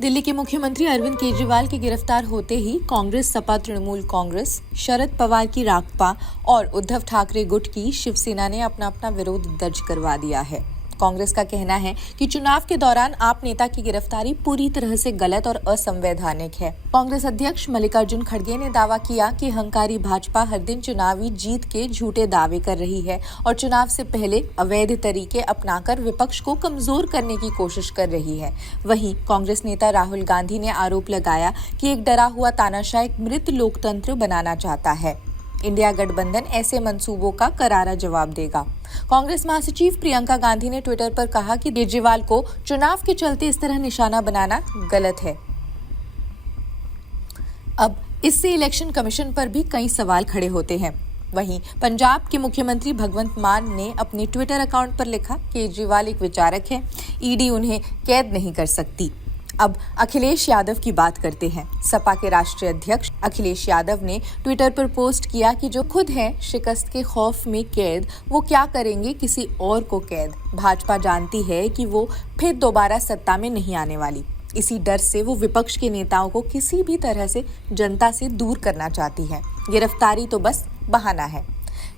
दिल्ली के मुख्यमंत्री अरविंद केजरीवाल के गिरफ्तार होते ही कांग्रेस, सपा, तृणमूल कांग्रेस, शरद पवार की राकपा और उद्धव ठाकरे गुट की शिवसेना ने अपना विरोध दर्ज करवा दिया है। कांग्रेस का कहना है कि चुनाव के दौरान आप नेता की गिरफ्तारी पूरी तरह से गलत और असंवैधानिक है। कांग्रेस अध्यक्ष मल्लिकार्जुन खड़गे ने दावा किया कि अहंकारी भाजपा हर दिन चुनावी जीत के झूठे दावे कर रही है और चुनाव से पहले अवैध तरीके अपनाकर विपक्ष को कमजोर करने की कोशिश कर रही है। वहीं कांग्रेस नेता राहुल गांधी ने आरोप लगाया कि एक डरा हुआ तानाशाह एक मृत लोकतंत्र बनाना चाहता है। इंडिया गठबंधन ऐसे मंसूबों का करारा जवाब देगा। कांग्रेस महासचिव प्रियंका गांधी ने ट्विटर पर कहा कि केजरीवाल को चुनाव के चलते इस तरह निशाना बनाना गलत है। अब इससे इलेक्शन कमीशन पर भी कई सवाल खड़े होते हैं। वहीं पंजाब के मुख्यमंत्री भगवंत मान ने अपने ट्विटर अकाउंट पर लिखा, केजरीवाल एक विचारक है, ईडी उन्हें कैद नहीं कर सकती। अब अखिलेश यादव की बात करते हैं। सपा के राष्ट्रीय अध्यक्ष अखिलेश यादव ने ट्विटर पर पोस्ट किया कि जो खुद हैं शिकस्त के खौफ में कैद, वो क्या करेंगे किसी और को कैद। भाजपा जानती है कि वो फिर दोबारा सत्ता में नहीं आने वाली। इसी डर से वो विपक्ष के नेताओं को किसी भी तरह से जनता से दूर करना चाहती है। गिरफ्तारी तो बस बहाना है।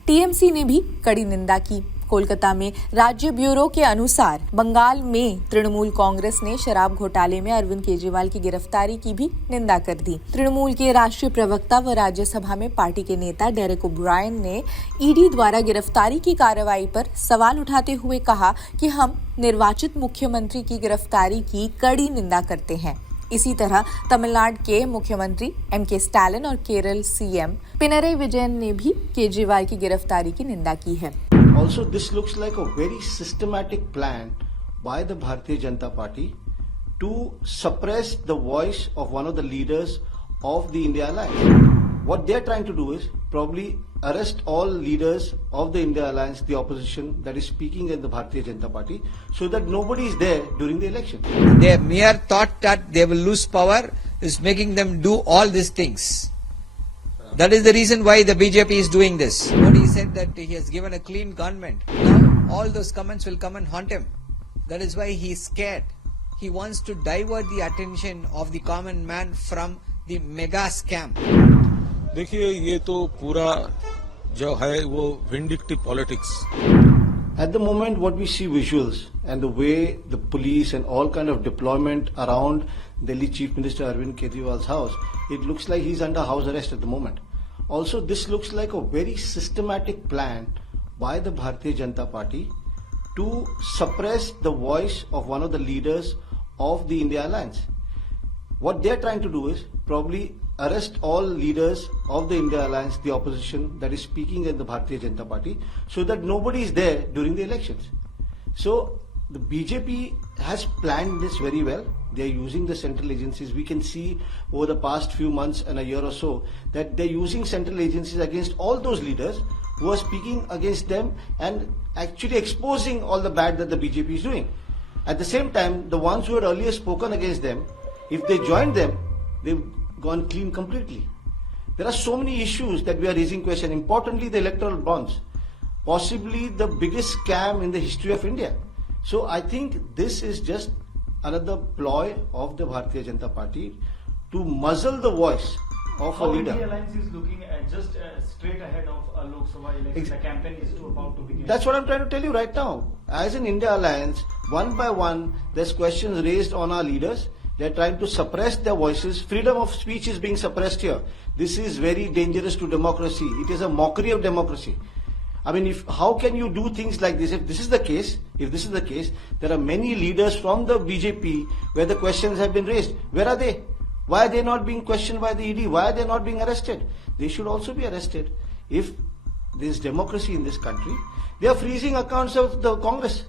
टीएमसी ने भी कड़ी निंदा की। कोलकाता में राज्य ब्यूरो के अनुसार बंगाल में तृणमूल कांग्रेस ने शराब घोटाले में अरविंद केजरीवाल की गिरफ्तारी की भी निंदा कर दी। तृणमूल के राष्ट्रीय प्रवक्ता व राज्यसभा में पार्टी के नेता डेरेक ओब्रायन ने ईडी द्वारा गिरफ्तारी की कार्रवाई पर सवाल उठाते हुए कहा कि हम निर्वाचित मुख्यमंत्री की गिरफ्तारी की कड़ी निंदा करते हैं। इसी तरह तमिलनाडु के मुख्यमंत्री एम.के. स्टालिन और केरल सीएम पिनरई विजयन ने भी केजरीवाल की गिरफ्तारी की निंदा की है। Also, this looks like a very systematic plan by the Bharatiya Janata Party to suppress the voice of one of the leaders of the India Alliance. What they are trying to do is probably arrest all leaders of the India Alliance, the opposition that is speaking in the Bharatiya Janata Party, so that nobody is there during the election. Their mere thought that they will lose power is making them do all these things. That is the reason why the BJP is doing this. Modi said that he has given a clean government. Now all those comments will come and haunt him. That is why he is scared. He wants to divert the attention of the common man from the mega scam. देखिए ये तो पूरा जो है वो vindictive politics. At the moment what we see visuals and the way the police and all kind of deployment around Delhi Chief Minister Arvind Kejriwal's house, it looks like he's under house arrest at the moment. Also, this looks like a very systematic plan by the Bharatiya Janata Party to suppress the voice of one of the leaders of the India Alliance. What they're trying to do is probably arrest all leaders of the India Alliance, the opposition that is speaking in the Bharatiya Janata Party, so that nobody is there during the elections. So the BJP has planned this very well. They are using the central agencies. We can see over the past few months and a year or so that they're using central agencies against all those leaders who are speaking against them and actually exposing all the bad that the BJP is doing. At the same time, the ones who had earlier spoken against them, if they joined them, they've gone clean completely. There are so many issues that we are raising question. Importantly, the electoral bonds, possibly the biggest scam in the history of India. So I think this is just another ploy of the Bharatiya Janata Party to muzzle the voice of a leader. India Alliance is looking at just straight ahead of a Lok Sabha election. The campaign is about to begin. That's what I'm trying to tell you right now. As an India Alliance, one by one, there's questions raised on our leaders. They're trying to suppress their voices. Freedom of speech is being suppressed here. This is very dangerous to democracy. It is a mockery of democracy. I mean, how can you do things like this? If this is the case, there are many leaders from the BJP where the questions have been raised. Where are they? Why are they not being questioned by the ED? Why are they not being arrested? They should also be arrested. If there is democracy in this country, they are freezing accounts of the Congress.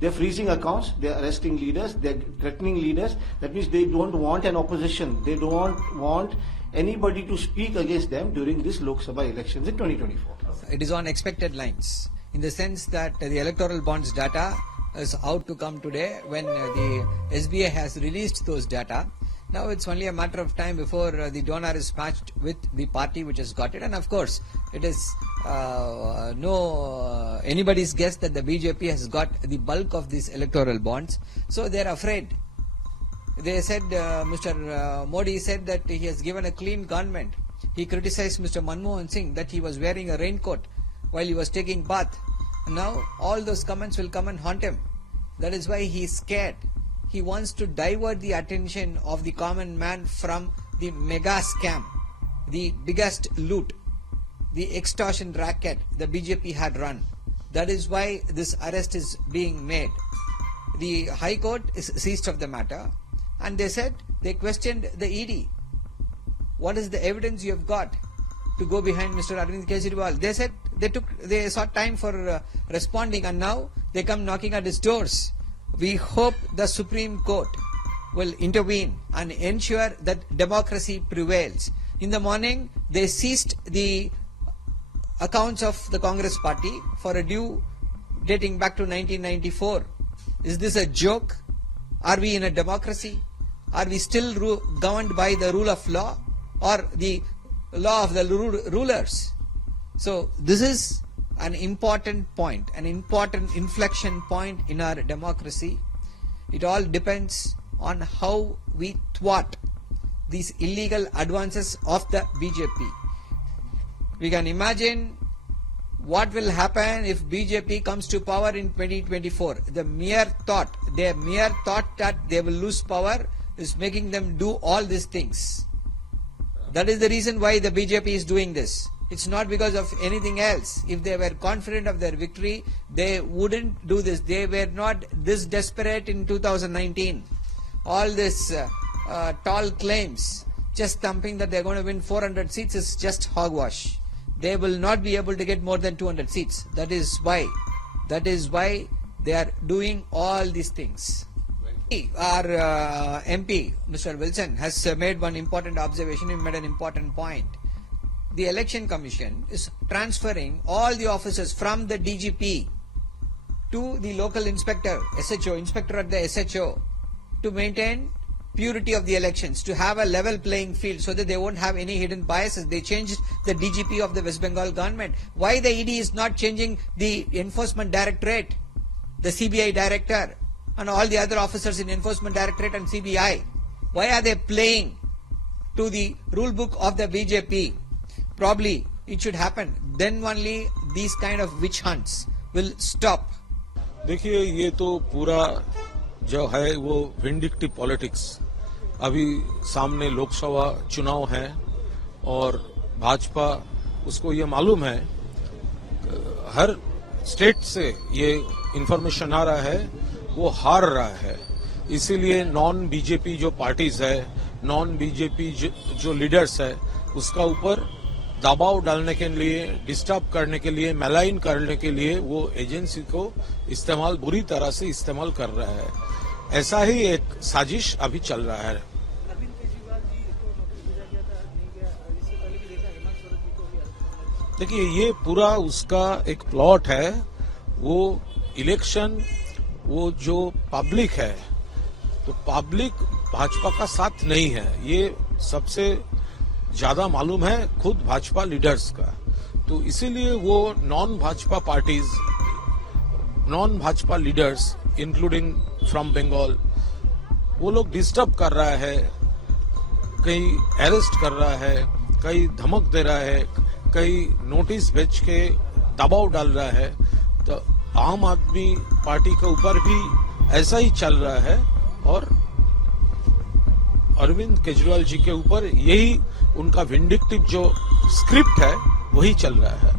They are freezing accounts, they are arresting leaders, they are threatening leaders. That means they don't want an opposition. They don't want anybody to speak against them during this Lok Sabha elections in 2024. It is on expected lines in the sense that the electoral bonds data is out to come today when the SBI has released those data. Now it's only a matter of time before the donor is matched with the party which has got it, and of course it is anybody's guess that the BJP has got the bulk of these electoral bonds, so they are afraid They said Mr. Modi said that he has given a clean government. He criticized Mr. Manmohan Singh that he was wearing a raincoat while he was taking bath. And now all those comments will come and haunt him. That is why he is scared. He wants to divert the attention of the common man from the mega scam, the biggest loot, the extortion racket the BJP had run. That is why this arrest is being made. The High Court is seized of the matter, and they said, they questioned the ED. What is the evidence you have got to go behind Mr. Arvind Kejriwal? They said they sought time for responding, and now they come knocking at his doors. We hope the Supreme Court will intervene and ensure that democracy prevails. In the morning, they seized the accounts of the Congress party for a due dating back to 1994. Is this a joke? Are we in a democracy? Are we still governed by the rule of law or the law of the rulers? So this is an important point, an important inflection point in our democracy. It all depends on how we thwart these illegal advances of the BJP. We can imagine what will happen if BJP comes to power in 2024. Their mere thought that they will lose power is making them do all these things. That is the reason why the BJP is doing this. It's not because of anything else. If they were confident of their victory, they wouldn't do this. They were not this desperate in 2019. All this tall claims, just thumping that they're going to win 400 seats is just hogwash. They will not be able to get more than 200 seats. That is why they are doing all these things. Our MP, Mr. Wilson, has made one important observation. He made an important point. The Election Commission is transferring all the officers from the DGP to the local inspector, SHO, inspector at the SHO, to maintain purity of the elections, to have a level playing field so that they won't have any hidden biases. They changed the DGP of the West Bengal government. Why the ED is not changing the Enforcement Directorate, the CBI director, and all the other officers in Enforcement Directorate and CBI? Why are they playing to the rule book of the BJP? Probably it should happen. Then only these kind of witch hunts will stop. देखिए, ये तो पूरा जो है वो vindictive politics, अभी सामने लोकसभा चुनाव है और भाजपा, उसको ये मालूम है, हर स्टेट से ये इंफॉर्मेशन आ रहा है वो हार रहा है, इसीलिए नॉन बीजेपी जो पार्टीज है, नॉन बीजेपी जो लीडर्स है, उसका ऊपर दबाव डालने के लिए, डिस्टर्ब करने के लिए, मैलाइन करने के लिए वो एजेंसी को इस्तेमाल, बुरी तरह से इस्तेमाल कर रहा है. ऐसा ही एक साजिश अभी चल रहा है. अरविंद केजरीवाल जी को नौकरी भेजा गया था, नहीं गया. इससे पहले भी देखा हेमंत सोरेन जी को भी. देखिए, ये पूरा उसका एक प्लॉट है. वो इलेक्शन, वो जो पब्लिक है, तो पब्लिक भाजपा का साथ नहीं है, ये सबसे ज्यादा मालूम है खुद भाजपा लीडर्स का. तो इसीलिए वो non Bhajpa parties, non Bhajpa leaders including from Bengal, वो लोग डिस्टर्ब कर रहा है, कहीं अरेस्ट कर रहा है, कहीं धमक दे रहा है, कहीं नोटिस भेज के दबाव डाल रहा है. तो आम आदमी पार्टी के ऊपर भी ऐसा ही चल रहा है और अरविंद केजरीवाल जी के ऊपर यही उनका विंडिक्टिव जो स्क्रिप्ट है वही चल रहा है.